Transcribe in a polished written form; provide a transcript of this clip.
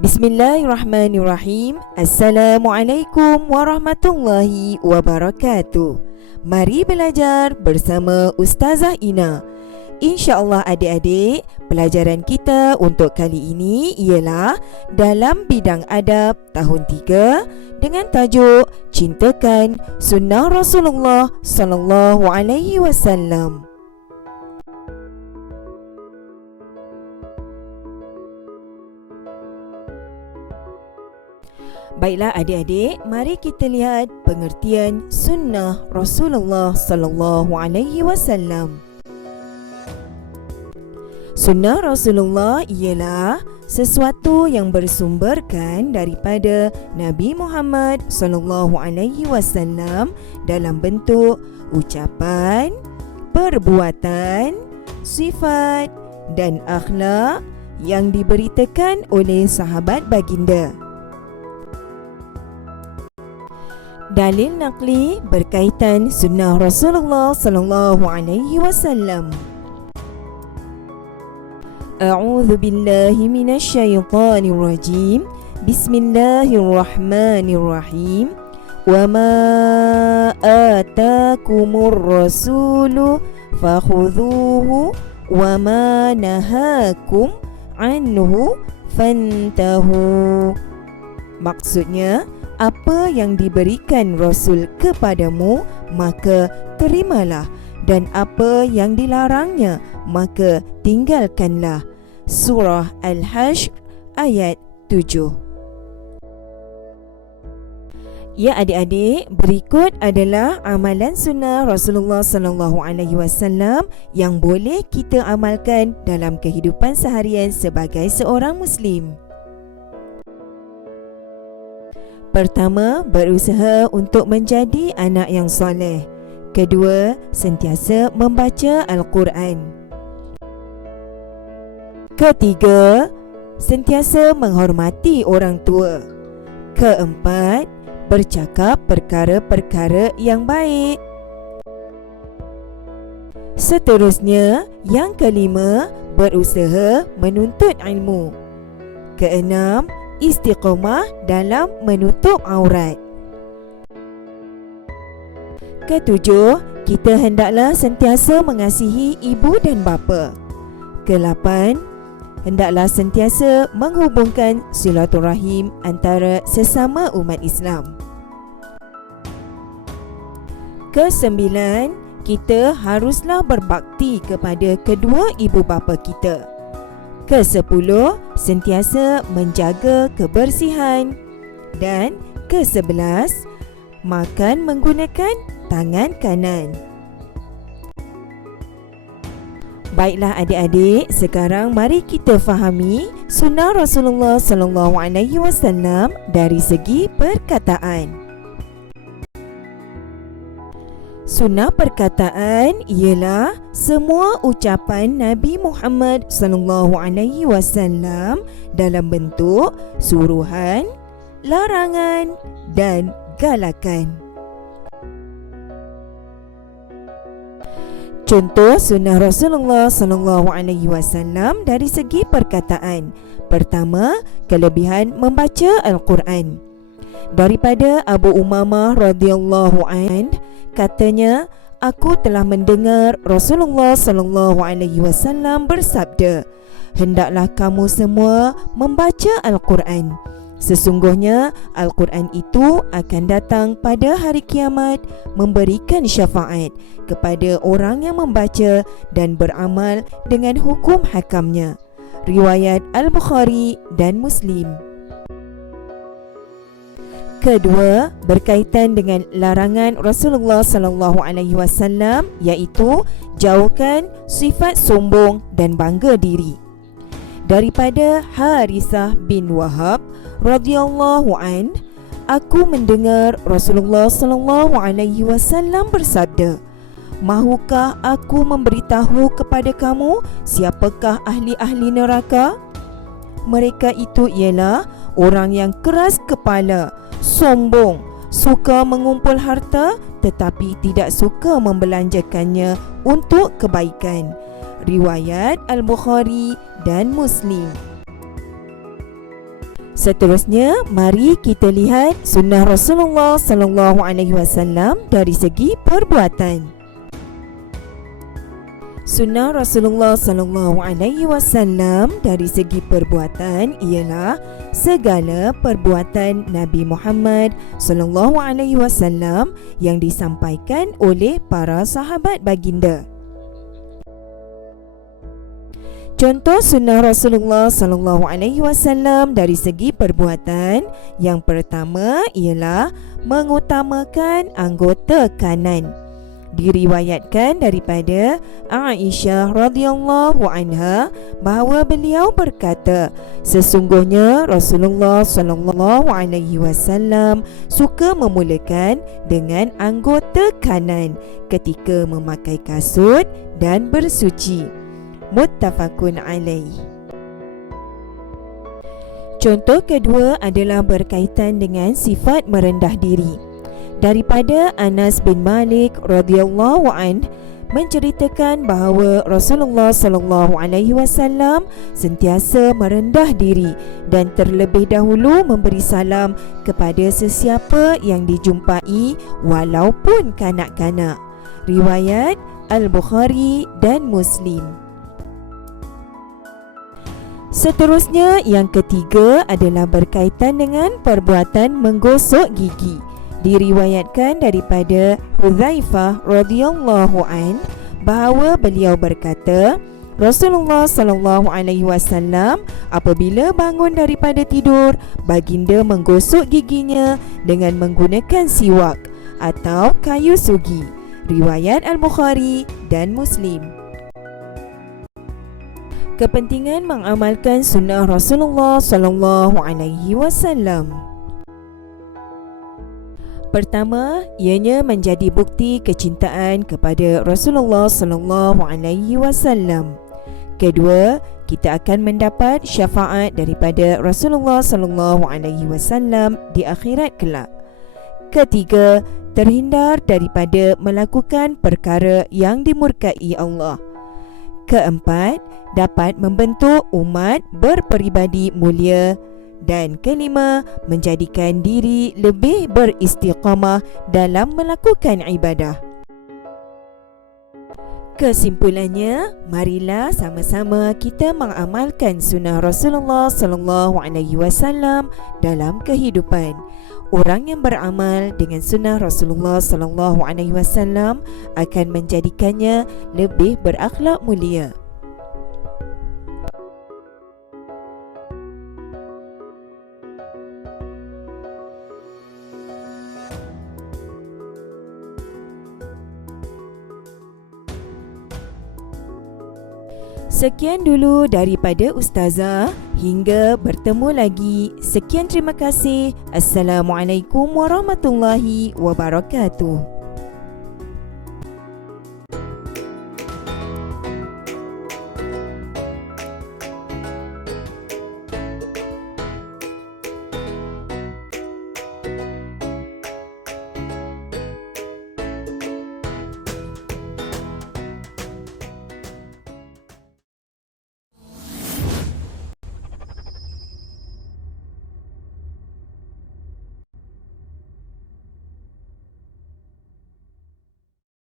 Bismillahirrahmanirrahim. Assalamualaikum warahmatullahi wabarakatuh. Mari belajar bersama Ustazah Ina. InsyaAllah adik-adik, pelajaran kita untuk kali ini ialah dalam bidang adab tahun 3 dengan tajuk Cintakan Sunnah Rasulullah sallallahu alaihi wasallam. Baiklah adik-adik, mari kita lihat pengertian sunnah Rasulullah sallallahu alaihi wasallam. Sunnah Rasulullah ialah sesuatu yang bersumberkan daripada Nabi Muhammad sallallahu alaihi wasallam dalam bentuk ucapan, perbuatan, sifat dan akhlak yang diberitakan oleh sahabat baginda. Dalil naqli berkaitan sunnah Rasulullah sallallahu alaihi wasallam. A'udzu billahi minasy syaithanir rajim. Bismillahirrahmanirrahim. Wa ma atakumur rasulu fakhudhuhu wa ma nahakum anhu fantahu. Maksudnya, apa yang diberikan Rasul kepadamu, maka terimalah, dan apa yang dilarangnya, maka tinggalkanlah. Surah Al-Hashr ayat 7. Ya adik-adik, berikut adalah amalan sunnah Rasulullah sallallahu alaihi wasallam yang boleh kita amalkan dalam kehidupan seharian sebagai seorang muslim. Pertama, berusaha untuk menjadi anak yang soleh. Kedua, sentiasa membaca Al-Quran. Ketiga, sentiasa menghormati orang tua. Keempat, bercakap perkara-perkara yang baik. Seterusnya, yang kelima, berusaha menuntut ilmu. Keenam, istiqamah dalam menutup aurat. Ketujuh, kita hendaklah sentiasa mengasihi ibu dan bapa. Kelapan, hendaklah sentiasa menghubungkan silaturahim antara sesama umat Islam. Kesembilan, kita haruslah berbakti kepada kedua ibu bapa kita. Ke-10, sentiasa menjaga kebersihan. Dan ke-11, makan menggunakan tangan kanan. Baiklah adik-adik, sekarang mari kita fahami sunnah Rasulullah sallallahu alaihi wasallam dari segi perkataan. Sunnah perkataan ialah semua ucapan Nabi Muhammad sallallahu alaihi wasallam dalam bentuk suruhan, larangan dan galakan. Contoh sunnah Rasulullah sallallahu alaihi wasallam dari segi perkataan. Pertama, kelebihan membaca Al-Quran. Daripada Abu Umamah radhiyallahu anhu, katanya, aku telah mendengar Rasulullah sallallahu alaihi wasallam bersabda, hendaklah kamu semua membaca Al-Quran. Sesungguhnya Al-Quran itu akan datang pada hari kiamat memberikan syafaat kepada orang yang membaca dan beramal dengan hukum hakamnya. Riwayat Al-Bukhari dan Muslim. Kedua, berkaitan dengan larangan Rasulullah sallallahu alaihi wasallam, iaitu jauhkan sifat sombong dan bangga diri. Daripada Harisah bin Wahab radhiyallahu an, aku mendengar Rasulullah sallallahu alaihi wasallam bersabda, mahukah aku memberitahu kepada kamu siapakah ahli-ahli neraka? Mereka itu ialah orang yang keras kepala, sombong, suka mengumpul harta tetapi tidak suka membelanjakannya untuk kebaikan. Riwayat Al-Bukhari dan Muslim. Seterusnya, mari kita lihat sunnah Rasulullah sallallahu alaihi wasallam dari segi perbuatan. Sunnah Rasulullah sallallahu alaihi wasallam dari segi perbuatan ialah segala perbuatan Nabi Muhammad sallallahu alaihi wasallam yang disampaikan oleh para sahabat baginda. Contoh sunnah Rasulullah sallallahu alaihi wasallam dari segi perbuatan, yang pertama ialah mengutamakan anggota kanan. Diriwayatkan daripada Aisyah radhiyallahu anha bahawa beliau berkata, sesungguhnya Rasulullah sallallahu alaihi wasallam suka memulakan dengan anggota kanan ketika memakai kasut dan bersuci. Muttafaqun alaih. Contoh kedua adalah berkaitan dengan sifat merendah diri. Daripada Anas bin Malik radhiyallahu an menceritakan bahawa Rasulullah sallallahu alaihi wasallam sentiasa merendah diri dan terlebih dahulu memberi salam kepada sesiapa yang dijumpai walaupun kanak-kanak. Riwayat Al-Bukhari dan Muslim. Seterusnya, yang ketiga adalah berkaitan dengan perbuatan menggosok gigi. Diriwayatkan daripada Hudzaifah radhiyallahu an bahawa beliau berkata, Rasulullah sallallahu alaihi wasallam apabila bangun daripada tidur, baginda menggosok giginya dengan menggunakan siwak atau kayu sugi. Riwayat Al-Bukhari dan Muslim. Kepentingan mengamalkan sunnah Rasulullah sallallahu alaihi wasallam. Pertama, ianya menjadi bukti kecintaan kepada Rasulullah sallallahu alaihi wasallam. Kedua, kita akan mendapat syafaat daripada Rasulullah sallallahu alaihi wasallam di akhirat kelak. Ketiga, terhindar daripada melakukan perkara yang dimurkai Allah. Keempat, dapat membentuk umat berperibadi mulia. Dan kelima, menjadikan diri lebih beristiqamah dalam melakukan ibadah. Kesimpulannya, marilah sama-sama kita mengamalkan sunnah Rasulullah sallallahu alaihi wasallam dalam kehidupan. Orang yang beramal dengan sunnah Rasulullah sallallahu alaihi wasallam akan menjadikannya lebih berakhlak mulia. Sekian dulu daripada Ustazah. Hingga bertemu lagi. Sekian, terima kasih. Assalamualaikum warahmatullahi wabarakatuh.